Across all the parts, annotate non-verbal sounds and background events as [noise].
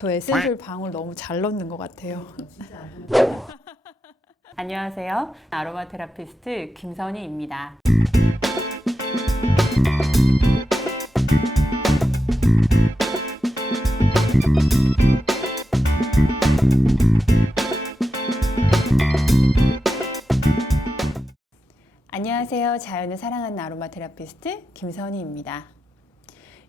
저 에센셜 방울 너무 잘 넣는 것 같아요. [laughs] 안녕하세요. 아로마 테라피스트 김선희입니다. 안녕하세요. 자연을 사랑하는 아로마 테라피스트 김선희입니다.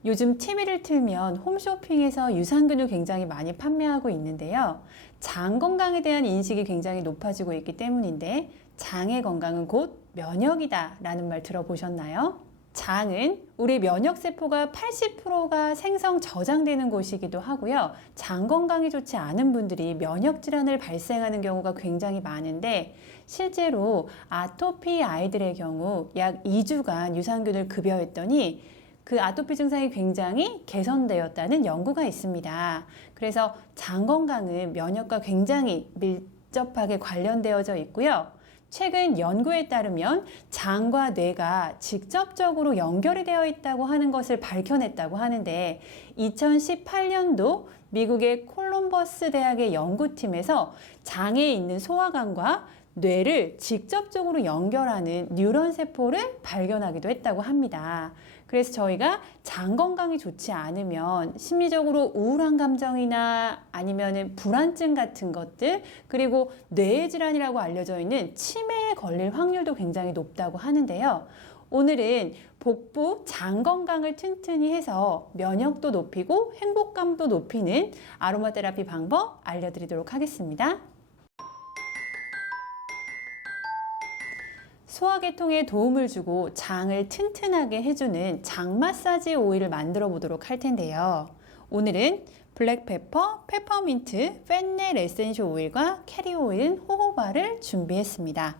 요즘 TV를 틀면 홈쇼핑에서 유산균을 굉장히 많이 판매하고 있는데요. 장 건강에 대한 인식이 굉장히 높아지고 있기 때문인데 장의 건강은 곧 면역이다 라는 말 들어보셨나요? 장은 우리 면역세포가 80%가 생성 저장되는 곳이기도 하고요. 장 건강이 좋지 않은 분들이 면역질환을 발생하는 경우가 굉장히 많은데 실제로 아토피 아이들의 경우 약 2주간 유산균을 급여했더니 그 아토피 증상이 굉장히 개선되었다는 연구가 있습니다. 그래서 장 건강은 면역과 굉장히 밀접하게 관련되어져 있고요. 최근 연구에 따르면 장과 뇌가 직접적으로 연결이 되어 있다고 하는 것을 밝혀냈다고 하는데 2018년도 미국의 콜럼버스 대학의 연구팀에서 장에 있는 소화관과 뇌를 직접적으로 연결하는 뉴런 세포를 발견하기도 했다고 합니다. 그래서 저희가 장 건강이 좋지 않으면 심리적으로 우울한 감정이나 아니면은 불안증 같은 것들 그리고 뇌의 질환이라고 알려져 있는 치매에 걸릴 확률도 굉장히 높다고 하는데요. 오늘은 복부 장 건강을 튼튼히 해서 면역도 높이고 행복감도 높이는 아로마 테라피 방법 알려드리도록 하겠습니다. 소화계통에 도움을 주고 장을 튼튼하게 해주는 장 마사지 오일을 만들어 보도록 할 텐데요. 오늘은 블랙페퍼, 페퍼민트, 펜넬 에센셜 오일과 캐리 오일은 호호바를 준비했습니다.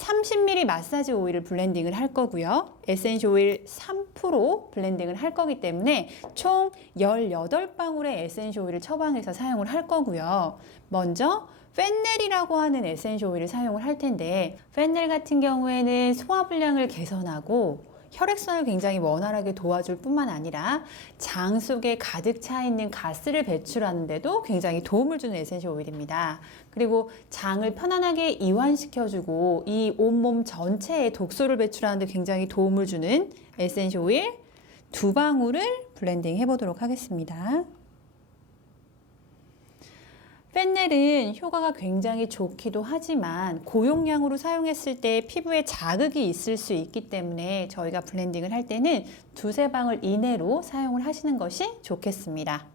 30ml 마사지 오일을 블렌딩을 할 거고요. 에센셜 오일 3% 블렌딩을 할 거기 때문에 총 18방울의 에센셜 오일을 처방해서 사용을 할 거고요. 먼저 펜넬이라고 하는 에센셜 오일을 사용을 할 텐데 펜넬 같은 경우에는 소화 불량을 개선하고 혈액순환을 굉장히 원활하게 도와줄 뿐만 아니라 장 속에 가득 차 있는 가스를 배출하는데도 굉장히 도움을 주는 에센셜 오일입니다. 그리고 장을 편안하게 이완시켜주고 이 온몸 전체에 독소를 배출하는데 굉장히 도움을 주는 에센셜 오일 두 방울을 블렌딩 해보도록 하겠습니다. 펜넬은 효과가 굉장히 좋기도 하지만 고용량으로 사용했을 때 피부에 자극이 있을 수 있기 때문에 저희가 블렌딩을 할 때는 두세 방울 이내로 사용을 하시는 것이 좋겠습니다.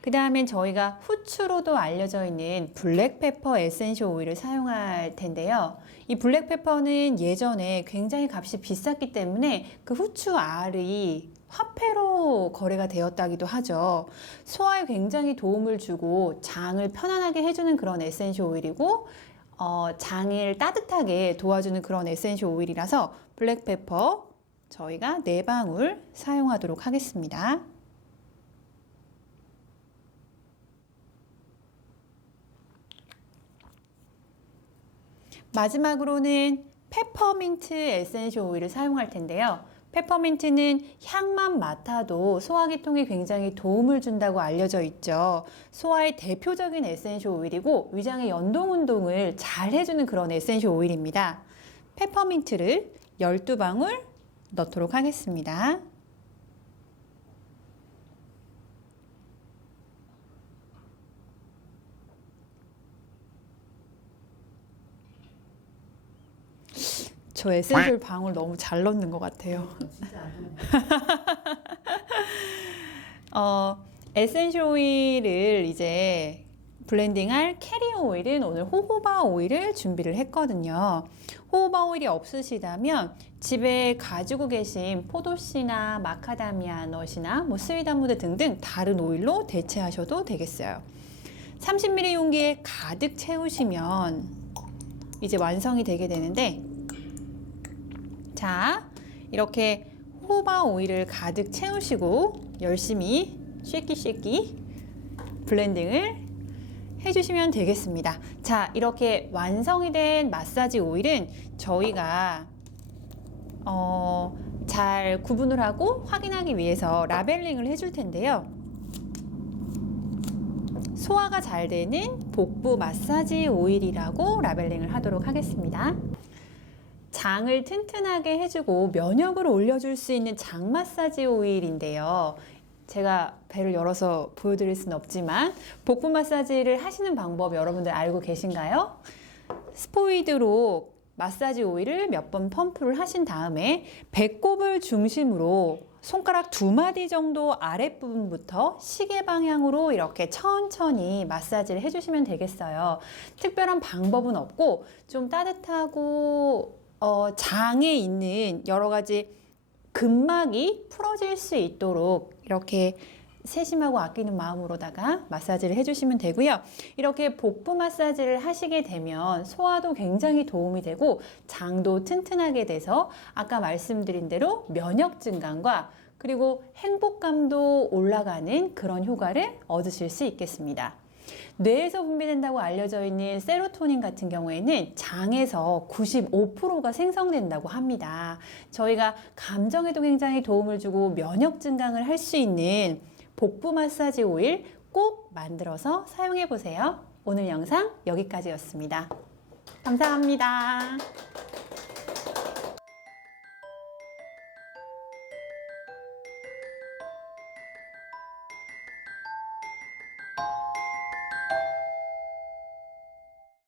그 다음엔 저희가 후추로도 알려져 있는 블랙페퍼 에센셜 오일을 사용할 텐데요. 이 블랙페퍼는 예전에 굉장히 값이 비쌌기 때문에 그 후추 알이 화폐로 거래가 되었다기도 하죠. 소화에 굉장히 도움을 주고 장을 편안하게 해주는 그런 에센셜 오일이고 어, 장을 따뜻하게 도와주는 그런 에센셜 오일이라서 블랙페퍼 저희가 네 방울 사용하도록 하겠습니다. 마지막으로는 페퍼민트 에센셜 오일을 사용할 텐데요. 페퍼민트는 향만 맡아도 소화계통에 굉장히 도움을 준다고 알려져 있죠. 소화의 대표적인 에센셜 오일이고 위장의 연동 운동을 잘 해주는 그런 에센셜 오일입니다. 페퍼민트를 12방울 넣도록 하겠습니다. 저 에센셜 방울 너무 잘 넣는 것 같아요. [laughs] 어, 에센셜 오일을 이제 블렌딩할 캐리 오일은 오늘 호호바 오일을 준비를 했거든요. 호호바 오일이 없으시다면 집에 가지고 계신 포도씨나 마카다미아 넛이나 뭐 스위다무드 등등 다른 오일로 대체하셔도 되겠어요. 30ml 용기에 가득 채우시면 이제 완성이 되게 되는데 자, 이렇게 호바 오일을 가득 채우시고 열심히 쉐끼 쉐끼 블렌딩을 해주시면 되겠습니다. 자, 이렇게 완성이 된 마사지 오일은 저희가 어, 잘 구분을 하고 확인하기 위해서 라벨링을 해줄 텐데요. 소화가 잘 되는 복부 마사지 오일이라고 라벨링을 하도록 하겠습니다. 장을 튼튼하게 해주고 면역을 올려줄 수 있는 장 마사지 오일인데요. 제가 배를 열어서 보여드릴 수는 없지만 복부 마사지를 하시는 방법 여러분들 알고 계신가요? 스포이드로 마사지 오일을 몇 번 펌프를 하신 다음에 배꼽을 중심으로 손가락 두 마디 정도 아랫부분부터 시계 방향으로 이렇게 천천히 마사지를 해주시면 되겠어요. 특별한 방법은 없고 좀 따뜻하고 어, 장에 있는 여러 가지 근막이 풀어질 수 있도록 이렇게 세심하고 아끼는 마음으로다가 마사지를 해주시면 되고요. 이렇게 복부 마사지를 하시게 되면 소화도 굉장히 도움이 되고 장도 튼튼하게 돼서 아까 말씀드린 대로 면역 증강과 그리고 행복감도 올라가는 그런 효과를 얻으실 수 있겠습니다. 뇌에서 분비된다고 알려져 있는 세로토닌 같은 경우에는 장에서 95%가 생성된다고 합니다. 저희가 감정에도 굉장히 도움을 주고 면역 증강을 할 수 있는 복부 마사지 오일 꼭 만들어서 사용해 보세요. 오늘 영상 여기까지였습니다. 감사합니다.